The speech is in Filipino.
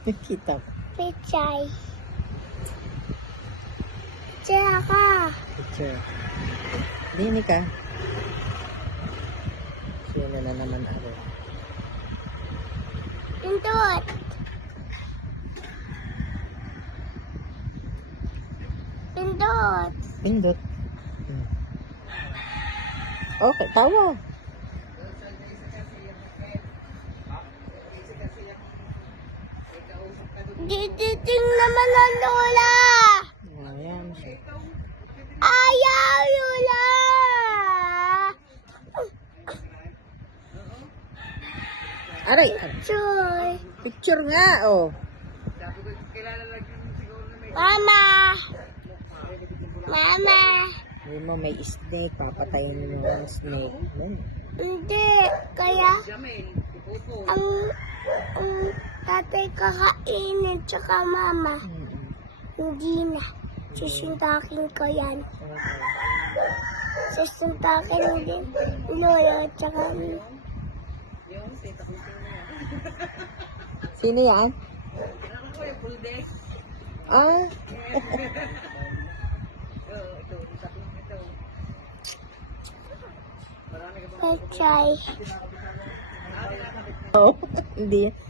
Kita ko. Pichay. Pichay ka. Picture. Dini ka. Sino na naman ako? Pindot. Pindot. Pindot. Okay, tawa. Diditing naman ang lola. Ayan siya. Ayaw, lola. Aray, Joy. picture nga, oh. Mama. Mama. Hindi mo may snake, papatayin mo yung snake. Yan. Hindi. Kaya, ang tatay kakainin tsaka mama. Hindi na. Susuntakin ko yan. Susuntakin din lola tsaka Sino yan? Ah. Pichay. Oh, hindi.